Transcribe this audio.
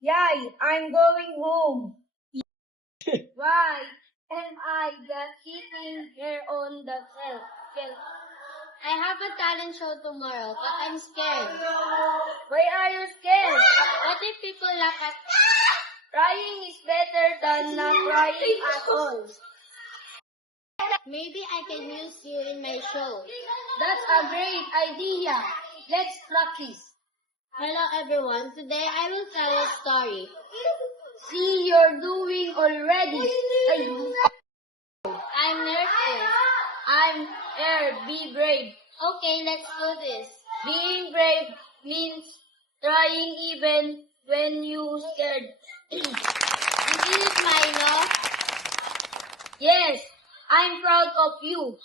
Yay, I'm going home. Why am I just sitting here on the shelf? I have a talent show tomorrow, but I'm scared. Why are you scared? What if people laugh at me? Trying is better than not trying at all. Maybe I can use you in my show. That's a great idea. Let's practice. Hello everyone, today I will tell a story. See, you're doing already. I'm nervous. I'm Air. Be brave. Okay, let's do this. Being brave means trying even when you're scared. Is it Milo? Yes, I'm proud of you.